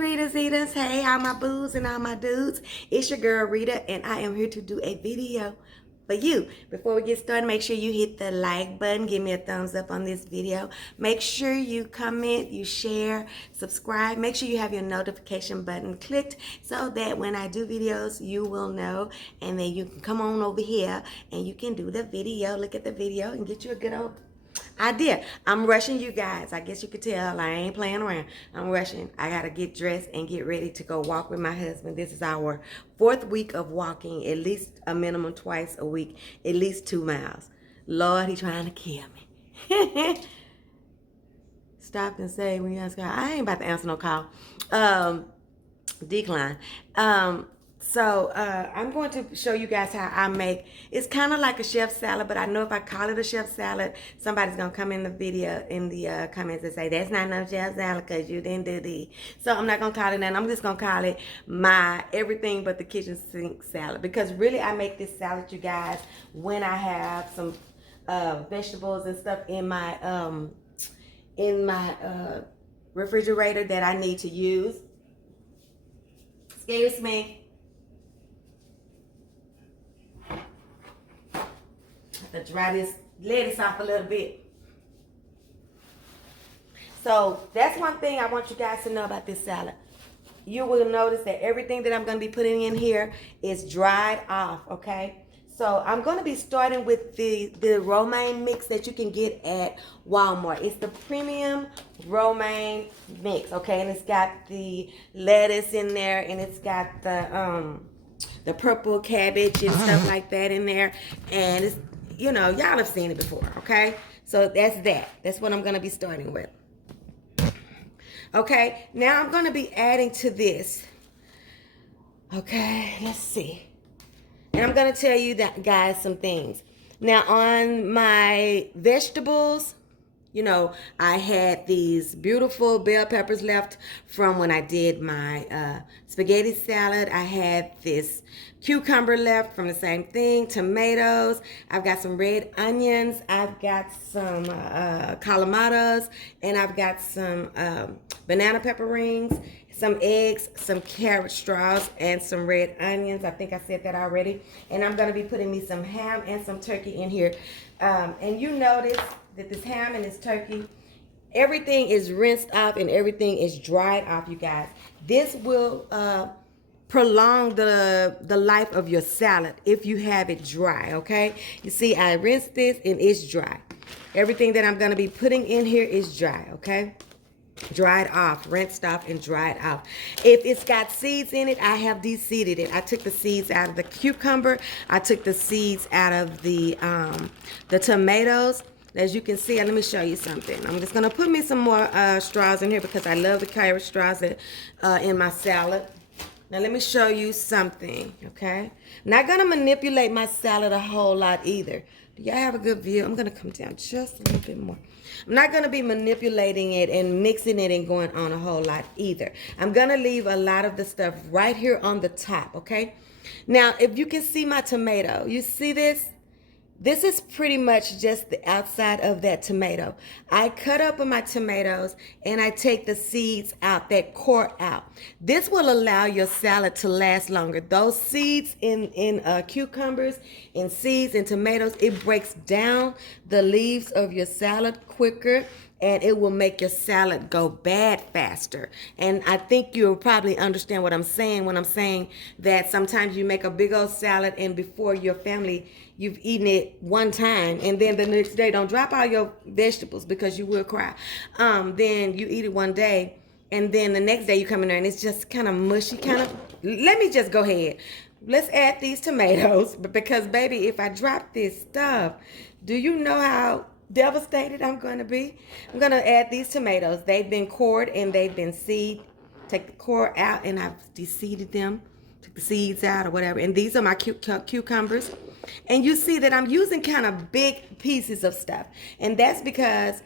Rita's Eaters. Hey, all my boos and all my dudes. It's your girl Rita, and I am here to do a video for you. Before we get started, make sure you hit the like button. Give me a thumbs up on this video. Make sure you comment, you share, subscribe. Make sure you have your notification button clicked so that when I do videos, you will know. And then you can come on over here and you can do the video, look at the video, and get you a good old idea. I'm rushing, you guys. I guess you could tell I ain't playing around. I'm rushing. I gotta get dressed and get ready to go walk with my husband. This is our 4th week of walking, at least a minimum twice a week, at least 2 miles. Lord, he trying to kill me. Stop and say when you ask, I ain't about to answer no call. Decline. So I'm going to show you guys how I make, it's kind of like a chef salad, but I know if I call it a chef salad, somebody's going to come in the video, in the comments and say, that's not no chef salad because you didn't do the. So I'm not going to call it that. I'm just going to call it my everything but the kitchen sink salad, because really I make this salad, you guys, when I have some vegetables and stuff in my refrigerator that I need to use. Excuse me. To dry this lettuce off a little bit. So that's one thing I want you guys to know about this salad. You will notice that everything that I'm going to be putting in here is dried off, okay? So I'm going to be starting with the romaine mix that you can get at Walmart. It's the premium romaine mix, okay? And it's got the lettuce in there, and it's got the purple cabbage and stuff like that in there, and it's, you know, y'all have seen it before, okay? So that's that. That's what I'm going to be starting with. Okay, now I'm going to be adding to this. Okay, let's see. And I'm going to tell you that, guys, some things. Now, on my vegetables, you know, I had these beautiful bell peppers left from when I did my spaghetti salad. I had this cucumber left from the same thing, tomatoes. I've got some red onions. I've got some Kalamatas, and I've got some banana pepper rings, some eggs, some carrot straws, and some red onions. I think I said that already. And I'm going to be putting me some ham and some turkey in here. And you notice that this ham and this turkey, everything is rinsed off and everything is dried off, you guys. This will prolong the life of your salad if you have it dry, okay? You see, I rinsed this and it's dry. Everything that I'm going to be putting in here is dry, okay? Dried off, rinsed off, and dried off. If it's got seeds in it, I have de-seeded it. I took the seeds out of the cucumber. I took the seeds out of the tomatoes. As you can see, let me show you something. I'm just going to put me some more straws in here because I love the carrot straws in my salad. Now, let me show you something, okay? I'm not going to manipulate my salad a whole lot either. Do y'all have a good view? I'm going to come down just a little bit more. I'm not going to be manipulating it and mixing it and going on a whole lot either. I'm going to leave a lot of the stuff right here on the top, okay? Now, if you can see my tomato, you see this? This is pretty much just the outside of that tomato. I cut up my tomatoes and I take the seeds out, that core out. This will allow your salad to last longer. Those seeds in cucumbers and seeds in tomatoes, it breaks down the leaves of your salad quicker, and it will make your salad go bad faster. And I think you'll probably understand what I'm saying when I'm saying that sometimes you make a big old salad and before your family, you've eaten it one time, and then the next day, don't drop all your vegetables because you will cry. Then you eat it one day, and then the next day you come in there and it's just kind of mushy, let me just go ahead. Let's add these tomatoes, because baby, if I drop this stuff, do you know how devastated I'm going to be? I'm going to add these tomatoes. They've been cored and they've been seeded. Take the core out and I've de-seeded them. Took the seeds out or whatever. And these are my cucumbers. And you see that I'm using kind of big pieces of stuff. And that's because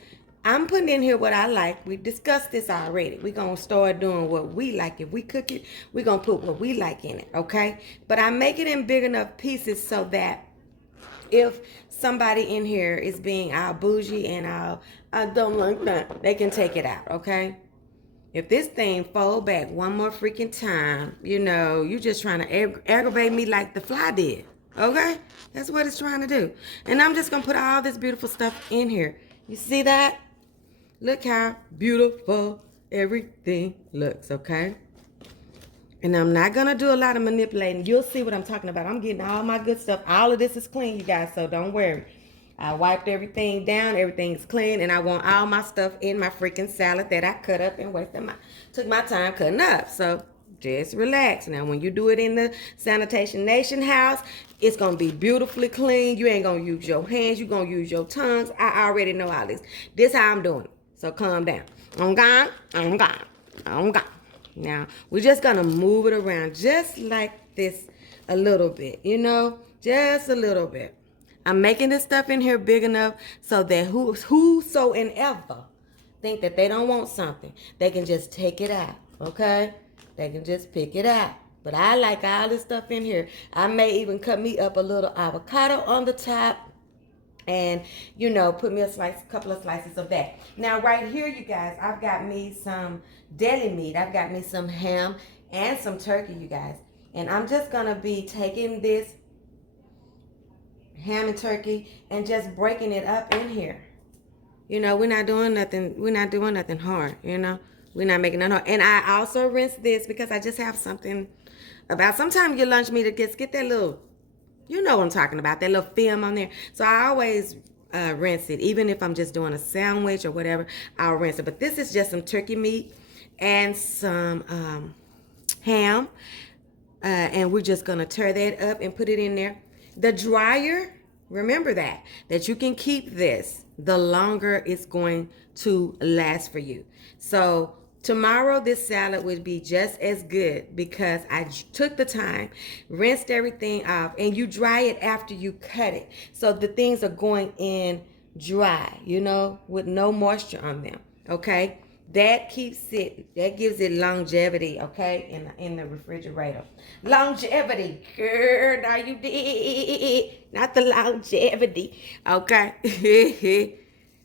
I'm putting in here what I like. We've discussed this already. We're going to start doing what we like. If we cook it, we're going to put what we like in it, okay? But I make it in big enough pieces so that if somebody in here is being all bougie and all, I don't like that, they can take it out, okay? if this thing fold back one more freaking time, you know, you just trying to aggravate me like the fly did. Okay? That's what it's trying to do. And I'm just going to put all this beautiful stuff in here. You see that? Look how beautiful everything looks, okay? And I'm not going to do a lot of manipulating. You'll see what I'm talking about. I'm getting all my good stuff. All of this is clean, you guys, so don't worry. I wiped everything down. Everything's clean. And I want all my stuff in my freaking salad that I cut up and took my time cutting up. So just relax. Now, when you do it in the Sanitation Nation house, it's going to be beautifully clean. You ain't going to use your hands. You're going to use your tongues. I already know all this. This how I'm doing it. So calm down. I'm gone. I'm gone. I'm gone. Now, we're just going to move it around just like this a little bit, you know, just a little bit. I'm making this stuff in here big enough so that whosoever think that they don't want something, they can just take it out, okay? They can just pick it out. But I like all this stuff in here. I may even cut me up a little avocado on the top and, you know, put me a couple of slices of that. Now, right here, you guys, I've got me some deli meat. I've got me some ham and some turkey, you guys. And I'm just going to be taking this ham and turkey and just breaking it up in here. You know, we're not doing nothing hard, you know. We're not making it hard. And I also rinse this because I just have something about sometimes your lunch meat get that little, you know what I'm talking about, that little film on there. So I always rinse it. Even if I'm just doing a sandwich or whatever, I'll rinse it. But this is just some turkey meat and some ham. And we're just going to tear that up and put it in there. The drier, remember that you can keep this, the longer it's going to last for you. So tomorrow, this salad would be just as good because I took the time, rinsed everything off, and you dry it after you cut it. So the things are going in dry, you know, with no moisture on them, okay? That gives it longevity, okay, in the refrigerator. Longevity, girl, now you did. Not the longevity, okay? They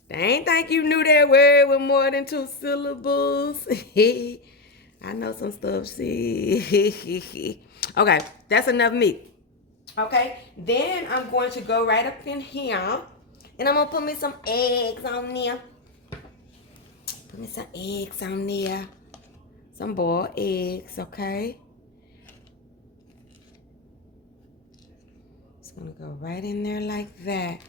ain't think you knew that word with more than 2 syllables. I know some stuff, see. Okay, that's enough meat. Okay, then I'm going to go right up in here, and I'm going to put me some eggs on there. Put me some eggs on there. Some boiled eggs, okay? It's going to go right in there like that.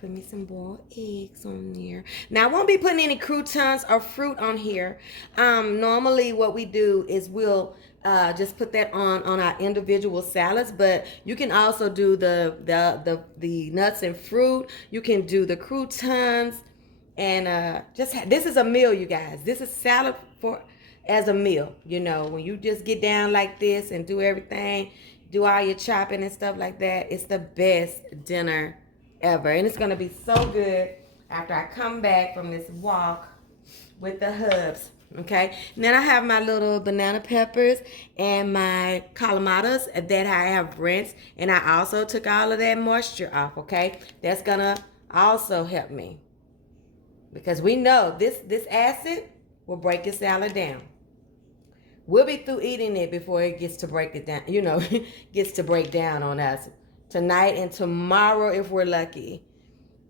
Put me some boiled eggs on there. Now, I won't be putting any croutons or fruit on here. Normally, what we do is we'll just put that on our individual salads, but you can also do the nuts and fruit. You can do the croutons. And this is a meal, you guys. This is salad as a meal. You know, when you just get down like this and do everything, do all your chopping and stuff like that, it's the best dinner ever. And it's going to be so good after I come back from this walk with the hubs. Okay. And then I have my little banana peppers and my Kalamatas that I have rinsed. And I also took all of that moisture off. Okay. That's going to also help me. Because we know this acid will break your salad down. We'll be through eating it before it gets to break it down, you know, gets to break down on us. Tonight and tomorrow, if we're lucky,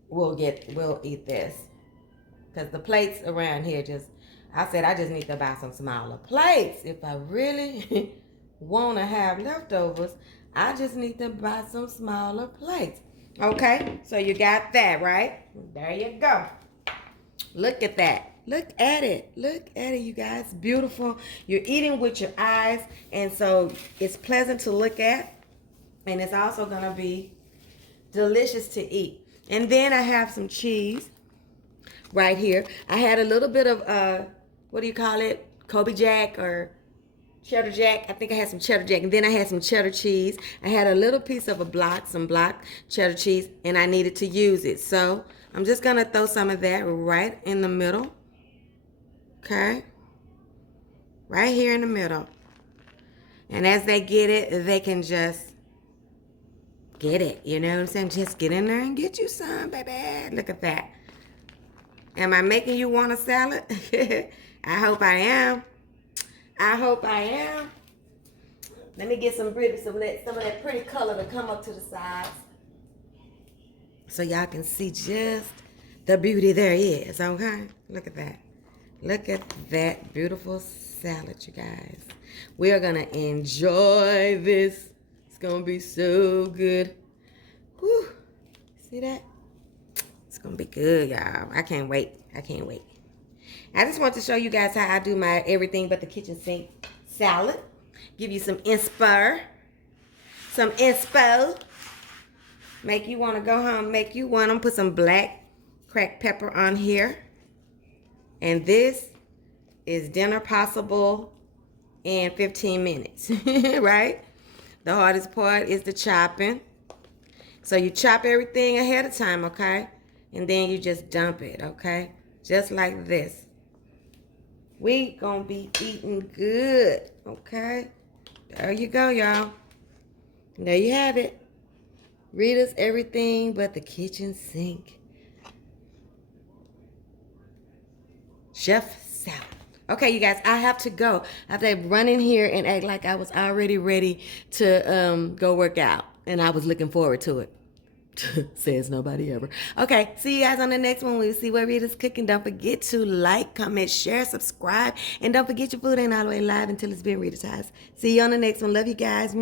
we'll eat this. Because the plates around here I just need to buy some smaller plates. If I really want to have leftovers, I just need to buy some smaller plates. Okay, so you got that, right? There you go. Look at that. Look at it. Look at it, you guys. Beautiful. You're eating with your eyes, and so it's pleasant to look at, and it's also going to be delicious to eat. And then I have some cheese right here. I had a little bit of, what do you call it? Kobe Jack or cheddar jack. I think I had some cheddar jack, and then I had some cheddar cheese. I had a little piece of some block cheddar cheese, and I needed to use it. So I'm just going to throw some of that right in the middle. Okay? Right here in the middle. And as they get it, they can just get it. You know what I'm saying? Just get in there and get you some, baby. Look at that. Am I making you want a salad? I hope I am. I hope I am. Let me get some of that pretty color to come up to the sides, so y'all can see just the beauty there is. Okay, look at that. Look at that beautiful salad, you guys. We are gonna enjoy this. It's gonna be so good. Whew. See that? It's gonna be good, y'all. I can't wait. I can't wait. I just want to show you guys how I do my everything but the kitchen sink salad. Give you some inspo. Some inspo. Make you want to go home. Make you want to put some black cracked pepper on here. And this is dinner possible in 15 minutes. Right? The hardest part is the chopping. So you chop everything ahead of time, okay? And then you just dump it, okay? Just like this. We gonna be eating good, okay? There you go, y'all. There you have it. Rita's everything but the kitchen sink. Chef salad. Okay, you guys, I have to go. I have to run in here and act like I was already ready to go work out. And I was looking forward to it. Says nobody ever. Okay, see you guys on the next one. We'll see what Rita's cooking. Don't forget to like, comment, share, subscribe. And don't forget your food ain't all the way live until it's been Rita's. See you on the next one. Love you guys.